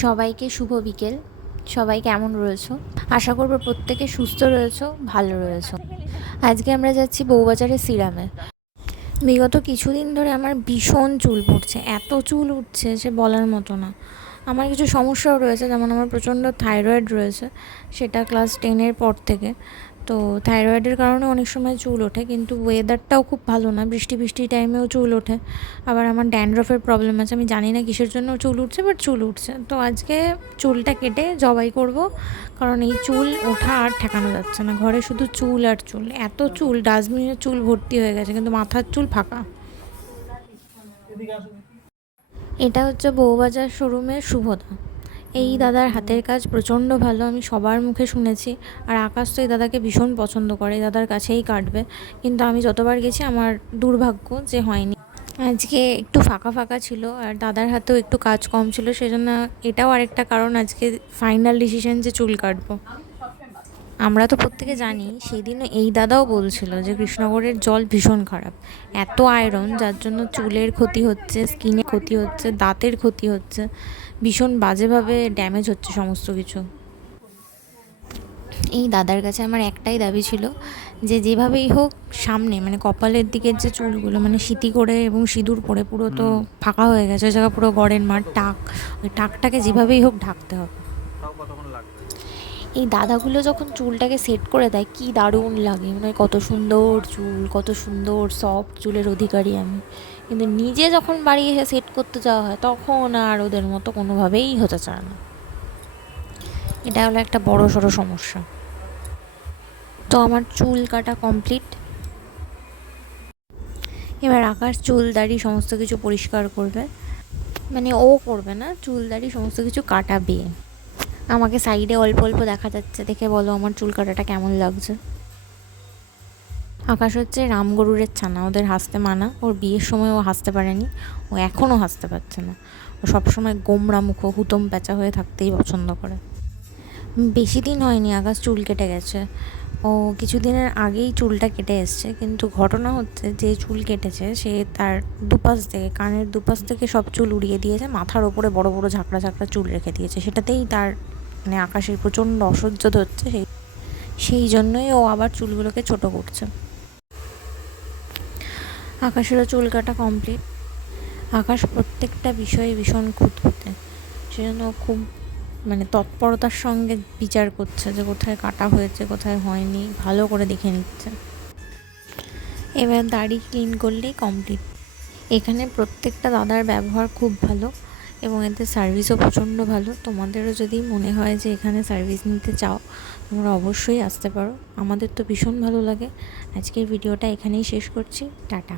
সবাইকে শুভ বিকেল। সবাই কেমন রয়েছো? আশা করবো প্রত্যেকে সুস্থ রয়েছো, ভালো রয়েছো। আজকে আমরা যাচ্ছি বউবাজারের সিরামে। বিগত কিছুদিন ধরে আমার ভীষণ চুল পড়ছে, এত চুল উঠছে সে বলার মতো না। আমার কিছু সমস্যাও রয়েছে, যেমন আমার প্রচণ্ড থাইরয়েড রয়েছে, সেটা ক্লাস 10-এর পর থেকে। তো থাইরয়েডের কারণে অনেক সময় চুল ওঠে, কিন্তু ওয়েদারটাও খুব ভালো না, বৃষ্টি টাইমেও চুল ওঠে। আবার আমার ড্যান্ড্রফের প্রবলেম আছে, আমি জানি না কিসের জন্য চুল উঠছে, বাট চুল উঠছে। তো আজকে চুলটা কেটে জবাই করব, কারণ এই চুল ওঠা আর ঠেকানো যাচ্ছে না। ঘরে শুধু চুল আর চুল, এত চুল, ডাস্টবিনের চুল ভর্তি হয়ে গেছে, কিন্তু মাথার চুল ফাঁকা। এটা হচ্ছে বউবাজার শোরুমের শুভদা। এই দাদার হাতের কাজ প্রচণ্ড ভালো, আমি সবার মুখে শুনেছি। আর আকাশ তো এই দাদাকে ভীষণ পছন্দ করে, এই দাদার কাছেই কাটবে। কিন্তু আমি যতবার গেছি আমার দুর্ভাগ্য যে হয়নি। আজকে একটু ফাঁকা ফাঁকা ছিল, আর দাদার হাতেও একটু কাজ কম ছিল, সেজন্য এটাও আরেকটা কারণ আজকে ফাইনাল ডিসিশন যে চুল কাটবো। আমরা তো প্রত্যেকে জানি, সেই দিনও এই দাদাও বলছিল যে কৃষ্ণনগরের জল ভীষণ খারাপ, এত আয়রন, যার জন্য চুলের ক্ষতি হচ্ছে, স্কিনের ক্ষতি হচ্ছে, দাঁতের ক্ষতি হচ্ছে, ভীষণ বাজেভাবে ড্যামেজ হচ্ছে সমস্ত কিছু। এই দাদার কাছে আমার একটাই দাবি ছিল যে যেভাবেই হোক সামনে, মানে কপালের দিকের যে চুলগুলো, মানে সিঁথি করে এবং সিঁদুর পরে পুরো তো ফাঁকা হয়ে গেছে, ওই জায়গা পুরো গড়ের মাঠ, টাক, ওই টাকটাকে যেভাবেই হোক ঢাকতে হবে। এই দাদাগুলো যখন চুলটাকে সেট করে দেয় কি দারুণ লাগে, মানে কত সুন্দর চুল, কত সুন্দর সফট চুলের অধিকারী আমি। কিন্তু নিজে যখন বাড়ি এসে সেট করতে যাওয়া হয়, তখন আর ওদের মতো কোনোভাবেই হতে চায় না। এটা হলো একটা বড় সড়ো সমস্যা। তো আমার চুল কাটা কমপ্লিট। এবার আকাশ চুল দাড়ি সমস্ত কিছু পরিষ্কার করবে, মানে ও করবে না, চুল দাড়ি সমস্ত কিছু কাটাবে। আমাকে সাইডে অল্প অল্প দেখা যাচ্ছে, দেখে বলো আমার চুল কাটাটা কেমন লাগছে। আকাশ হচ্ছে রামগরুরের ছানা, ওদের হাসতে মানা। ওর বিয়ের সময় ও হাসতে পারেনি, ও এখনও হাসতে পারছে না। ও সবসময় গোমরা মুখ, হুতম প্যাঁচা হয়ে থাকতেই পছন্দ করে। বেশি দিন হয়নি আকাশ চুল কেটে গেছে, ও কিছুদিনের আগেই চুলটা কেটে এসছে। কিন্তু ঘটনা হচ্ছে, যে চুল কেটেছে সে তার দুপাশ থেকে, কানের দুপাশ থেকে সব চুল উড়িয়ে দিয়েছে, মাথার ওপরে বড় বড় ঝাঁকড়া ঝাঁকড়া চুল রেখে দিয়েছে। সেটাতেই তার, মানে আকাশের প্রচণ্ড অসহ্য হচ্ছে, সেই জন্যই ও আবার চুলগুলোকে ছোট করছে। আকাশেরও চুল কাটা কমপ্লিট। আকাশ প্রত্যেকটা বিষয়ে ভীষণ খুঁতখুঁতে, সেজন্য খুব, মানে তৎপরতার সঙ্গে বিচার করছে যে কোথায় কাটা হয়েছে কোথায় হয়নি, ভালো করে দেখে নিচ্ছে। এবার দাড়ি ক্লিন করলেই কমপ্লিট। এখানে প্রত্যেকটা দাদার ব্যবহার খুব ভালো, এবং এদের সার্ভিসও প্রচণ্ড ভালো। তোমাদেরও যদি মনে হয় যে এখানে সার্ভিস নিতে চাও, তোমরা অবশ্যই আসতে পারো, আমাদের তো ভীষণ ভালো লাগে। আজকের ভিডিওটা এখানেই শেষ করছি, টাটা।